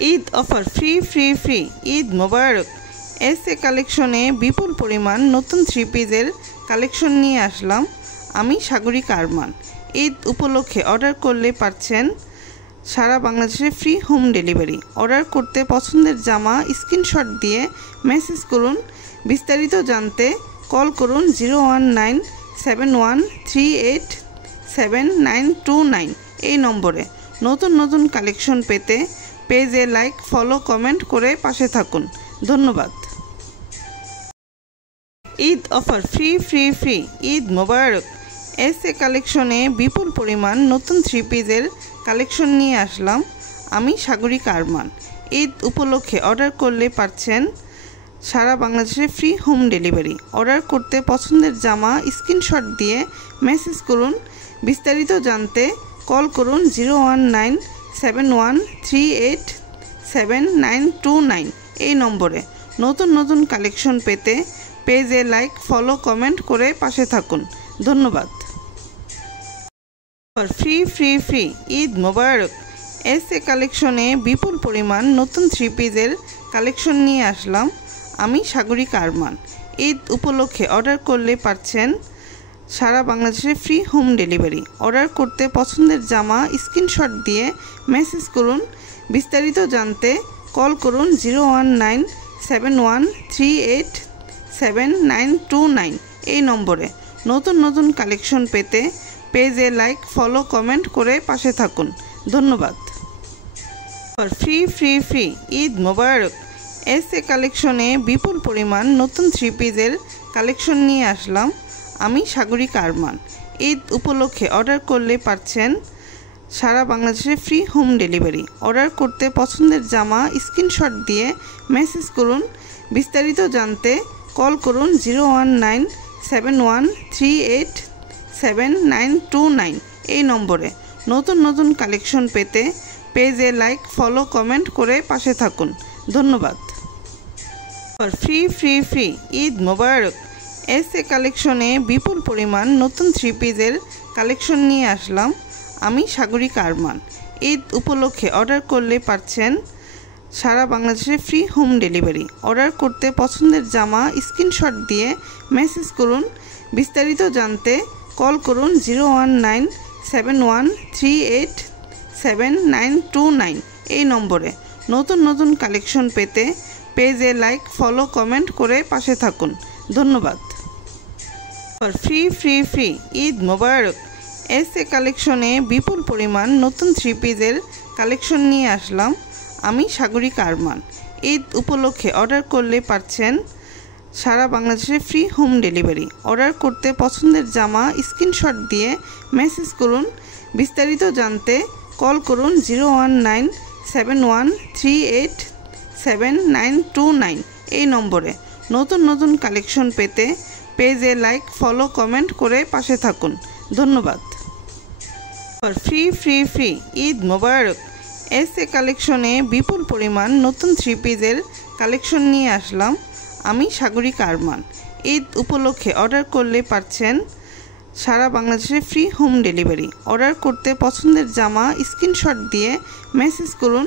Eid offer free Eid মোবারক। SA কালেকশনে বিপুল পরিমাণ নতুন থ্রি পিসের কালেকশন নিয়ে আসলাম আমি সাগরিকা আরমান। ঈদ উপলক্ষে অর্ডার করলে পাচ্ছেন সারা বাংলাদেশে ফ্রি হোম ডেলিভারি। অর্ডার করতে পছন্দের জামা স্ক্রিনশট দিয়ে মেসেজ করুন। বিস্তারিত জানতে কল করুন 01971387929 এই নম্বরে। নতুন কালেকশন পেতে পেজে লাইক, ফলো, কমেন্ট করে পাশে থাকুন। ধন্যবাদ। ঈদ অফার ফ্রি ঈদ মোবারক। এসএ কালেকশনে বিপুল পরিমাণ নতুন থ্রি পিসের কালেকশন নিয়ে আসলাম আমি সাগরিকা আরমান। ঈদ উপলক্ষে অর্ডার করলে পাচ্ছেন সারা বাংলাদেশে ফ্রি হোম ডেলিভারি। অর্ডার করতে পছন্দের জামা স্ক্রিনশট দিয়ে মেসেজ করুন। বিস্তারিত জানতে কল করুন 01971387929 এই নম্বরে। নতুন কালেকশন পেতে পেজে লাইক, ফলো, কমেন্ট করে পাশে থাকুন। ধন্যবাদ। ফ্রি ঈদ মোবারক। এসএ কালেকশনে বিপুল পরিমাণ নতুন থ্রি পিসের কালেকশন নিয়ে আসলাম আমি সাগরিকা আরমান। ঈদ উপলক্ষে অর্ডার করলে পাচ্ছেন সারা বাংলাদেশে ফ্রি হোম ডেলিভারি। অর্ডার করতে পছন্দের জামা স্ক্রিনশট দিয়ে মেসেজ করুন। বিস্তারিত জানতে কল করুন 01971387929 এই নম্বরে। নতুন কালেকশন পেতে পেজে লাইক, ফলো, কমেন্ট করে পাশে থাকুন। ধন্যবাদ। ফ্রি ঈদ মোবারক। এসএ কালেকশনে বিপুল পরিমাণ নতুন থ্রি পিসের কালেকশন নিয়ে আসলাম আমি সাগরিকা আরমান। ঈদ উপলক্ষে অর্ডার করলে পাচ্ছেন সারা বাংলাদেশে ফ্রি হোম ডেলিভারি। অর্ডার করতে পছন্দের জামা স্ক্রিনশট দিয়ে মেসেজ করুন। বিস্তারিত জানতে কল করুন 01971387929 এই নম্বরে। নতুন কালেকশন পেতে পেজে লাইক, ফলো, কমেন্ট করে পাশে থাকুন। ধন্যবাদ। ফ্রি ঈদ মোবারক। এসএ কালেকশনে বিপুল পরিমাণ নতুন থ্রি পিসের কালেকশন নিয়ে আসলাম আমি সাগরিকা আরমান। ঈদ উপলক্ষে অর্ডার করলে পাচ্ছেন সারা বাংলাদেশে ফ্রি হোম ডেলিভারি। অর্ডার করতে পছন্দের জামা স্ক্রিনশট দিয়ে মেসেজ করুন। বিস্তারিত জানতে কল করুন 01971387929 এই নম্বরে। নতুন কালেকশন পেতে পেজে লাইক, ফলো, কমেন্ট করে পাশে থাকুন। ধন্যবাদ। ফ্রি ঈদ মোবারক। এসএ কালেকশনে বিপুল পরিমাণ নতুন থ্রি পিসের কালেকশন নিয়ে আসলাম আমি সাগরিকা আরমান। ঈদ উপলক্ষে অর্ডার করলে পাচ্ছেন সারা বাংলাদেশে ফ্রি হোম ডেলিভারি। অর্ডার করতে পছন্দের জামা স্ক্রিনশট দিয়ে মেসেজ করুন। বিস্তারিত জানতে কল করুন 01971387929 এই নম্বরে। নতুন কালেকশন পেতে পেজে লাইক, ফলো, কমেন্ট করে পাশে থাকুন। ধন্যবাদ। ফ্রি ঈদ মোবারক। এসএ কালেকশনে বিপুল পরিমাণ নতুন থ্রি পিসের কালেকশন নিয়ে আসলাম আমি সাগরিকা আরমান। ঈদ উপলক্ষে অর্ডার করলে পাচ্ছেন সারা বাংলাদেশে ফ্রি হোম ডেলিভারি। অর্ডার করতে পছন্দের জামা স্ক্রিনশট দিয়ে মেসেজ করুন।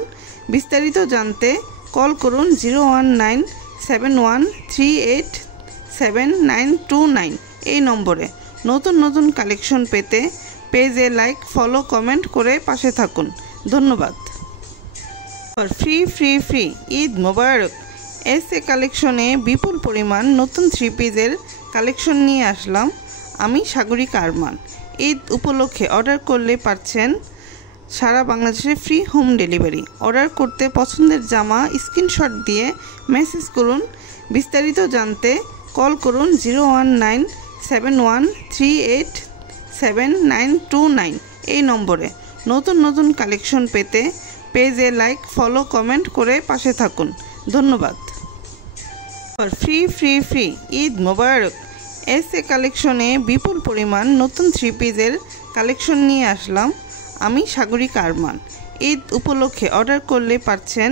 বিস্তারিত জানতে কল করুন 01971387929 এই নম্বরে। নতুন কালেকশন পেতে পেজে লাইক, ফলো, কমেন্ট করে পাশে থাকুন। ধন্যবাদ। ফ্রি ঈদ মোবারক। এসএ কালেকশনে বিপুল পরিমাণ নতুন থ্রি পিসের কালেকশন নিয়ে আসলাম আমি সাগরিকা আরমান। ঈদ উপলক্ষে অর্ডার করলে পাচ্ছেন সারা বাংলাদেশে ফ্রি হোম ডেলিভারি। অর্ডার করতে পছন্দের জামা স্ক্রিনশট দিয়ে মেসেজ করুন। বিস্তারিত জানতে কল করুন 01971387929 এই নম্বরে। নতুন কালেকশন পেতে পেজে লাইক, ফলো, কমেন্ট করে পাশে থাকুন। ধন্যবাদ। ফ্রি ঈদ মোবারক। এসএ কালেকশনে বিপুল পরিমাণ নতুন থ্রি পিসের কালেকশন নিয়ে আসলাম আমি সাগরিকা আরমান। ঈদ উপলক্ষে অর্ডার করলে পাচ্ছেন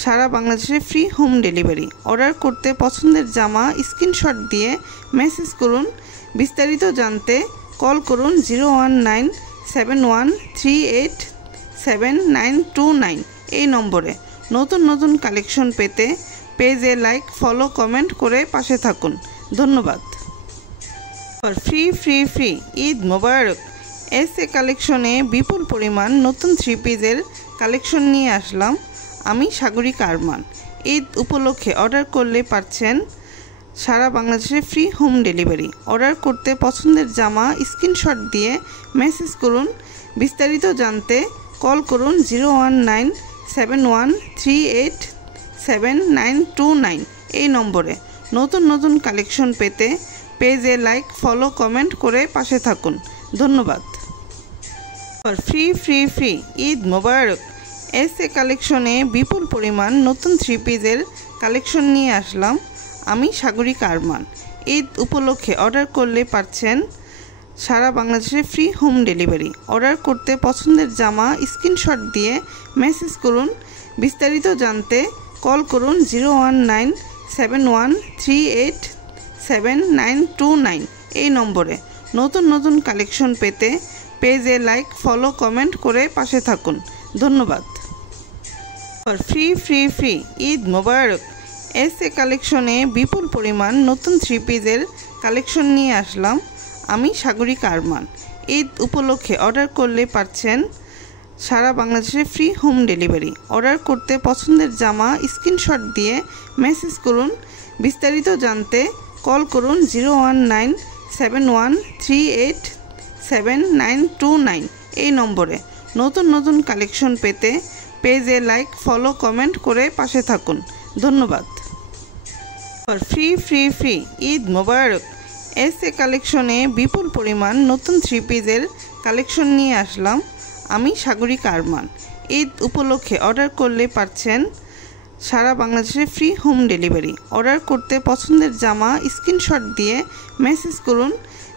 সারা বাংলাদেশে ফ্রি হোম ডেলিভারি। অর্ডার করতে পছন্দের জামা স্ক্রিনশট দিয়ে মেসেজ করুন। বিস্তারিত জানতে কল করুন 01971387929 এই নম্বরে। নতুন নতুন কালেকশন পেতে পেজে লাইক, ফলো, কমেন্ট করে পাশে থাকুন। ধন্যবাদ। ফ্রি ফ্রি ফ্রি ঈদ মোবারক। এসএ কালেকশনে বিপুল পরিমাণ নতুন থ্রি পিসের কালেকশন নিয়ে আসলাম আমি সাগরিক আরমান। ঈদ উপলক্ষে অর্ডার করলে পাচ্ছেন সারা বাংলাদেশে ফ্রি হোম ডেলিভারি। অর্ডার করতে পছন্দের জামা স্ক্রিনশট দিয়ে মেসেজ করুন। বিস্তারিত জানতে কল করুন 01971387929 এই নম্বরে। নতুন নতুন কালেকশন পেতে পেজে লাইক, ফলো, কমেন্ট করে পাশে থাকুন। ধন্যবাদ। ফ্রি ফ্রি ফ্রি ঈদ মোবারক। এসএ কালেকশনে বিপুল পরিমাণ নতুন থ্রি পিসের কালেকশন নিয়ে আসলাম আমি সাগরিক আরমান। ঈদ উপলক্ষে অর্ডার করলে পাচ্ছেন সারা বাংলাদেশে ফ্রি হোম ডেলিভারি। অর্ডার করতে পছন্দের জামা স্ক্রিনশট দিয়ে মেসেজ করুন। বিস্তারিত জানতে কল করুন 01971387929 এই নম্বরে। নতুন নতুন কালেকশন পেতে পেজে লাইক, ফলো, কমেন্ট করে পাশে থাকুন। ধন্যবাদ। ফ্রি ফ্রি ফ্রি ঈদ মোবারক। এসএ কালেকশনে বিপুল পরিমাণ নতুন থ্রি পিসের কালেকশন নিয়ে আসলাম আমি সাগরিক আরমান। ঈদ উপলক্ষে অর্ডার করলে পাচ্ছেন সারা বাংলাদেশে ফ্রি হোম ডেলিভারি। অর্ডার করতে পছন্দের জামা স্ক্রিনশট দিয়ে মেসেজ করুন। বিস্তারিত জানতে কল করুন 01971387929 এই নম্বরে। নতুন নতুন কালেকশন পেতে পেজে লাইক, ফলো, কমেন্ট করে পাশে থাকুন। ধন্যবাদ। ফ্রি ফ্রি ফ্রি ঈদ মোবারক। এসএ কালেকশনে বিপুল পরিমাণ নতুন থ্রি পিসের কালেকশন নিয়ে আসলাম আমি সাগরিক আরমান। ঈদ উপলক্ষে অর্ডার করলে পাচ্ছেন সারা বাংলাদেশে ফ্রি হোম ডেলিভারি। অর্ডার করতে পছন্দের জামা স্ক্রিনশট দিয়ে মেসেজ করুন।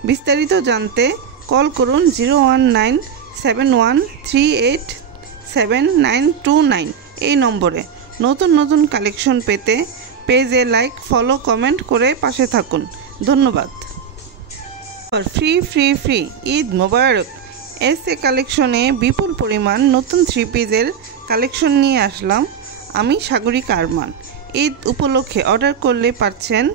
বিস্তারিত জানতে কল করুন 01971387929 এই নম্বরে। নতুন নতুন কালেকশন পেতে পেজে লাইক, ফলো, কমেন্ট করে পাশে থাকুন। ধন্যবাদ। ফ্রি ফ্রি ফ্রি ঈদ মোবারক। এসএ কালেকশনে বিপুল পরিমাণ নতুন থ্রি পিসের কালেকশন নিয়ে আসলাম আমি সাগরিক আরমান। ঈদ উপলক্ষে অর্ডার করলে পাচ্ছেন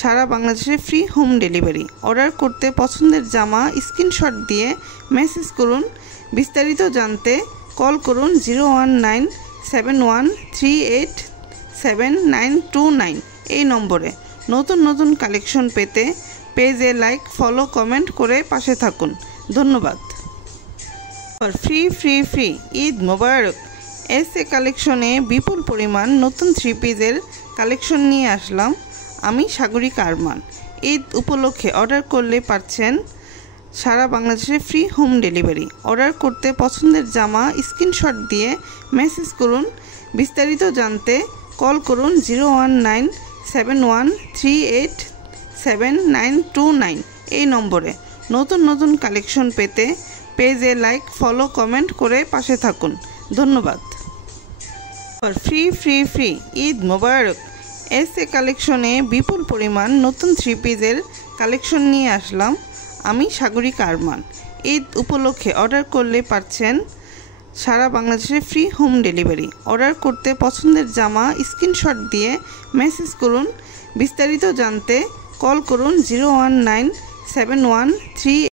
সারা বাংলাদেশে ফ্রি হোম ডেলিভারি। অর্ডার করতে পছন্দের জামা স্ক্রিনশট দিয়ে মেসেজ করুন। বিস্তারিত জানতে কল করুন 01971387929 এই নম্বরে। নতুন নতুন কালেকশন পেতে পেজে লাইক, ফলো, কমেন্ট করে পাশে থাকুন। ধন্যবাদ। ফ্রি ফ্রি ফ্রি ঈদ মোবারক। এসএ কালেকশনে বিপুল পরিমাণ নতুন থ্রি পিসের কালেকশন নিয়ে আসলাম আমি সাগরিক আরমান। ঈদ উপলক্ষে অর্ডার করলে পাচ্ছেন সারা বাংলাদেশে ফ্রি হোম ডেলিভারি। অর্ডার করতে পছন্দের জামা স্ক্রিনশট দিয়ে মেসেজ করুন। বিস্তারিত জানতে কল করুন 01971387929 এই নম্বরে। নতুন নতুন কালেকশন পেতে পেজে লাইক, ফলো, কমেন্ট করে পাশে থাকুন। ধন্যবাদ। ফ্রি ফ্রি ফ্রি ঈদ মোবারক। এসএ কালেকশনে বিপুল পরিমাণ নতুন থ্রি পিসের কালেকশন নিয়ে আসলাম আমি সাগরিক আরমান। ঈদ উপলক্ষে অর্ডার করলে পাচ্ছেন সারা বাংলাদেশে ফ্রি হোম ডেলিভারি। অর্ডার করতে পছন্দের জামা স্ক্রিনশট দিয়ে মেসেজ করুন। বিস্তারিত জানতে কল করুন 0197138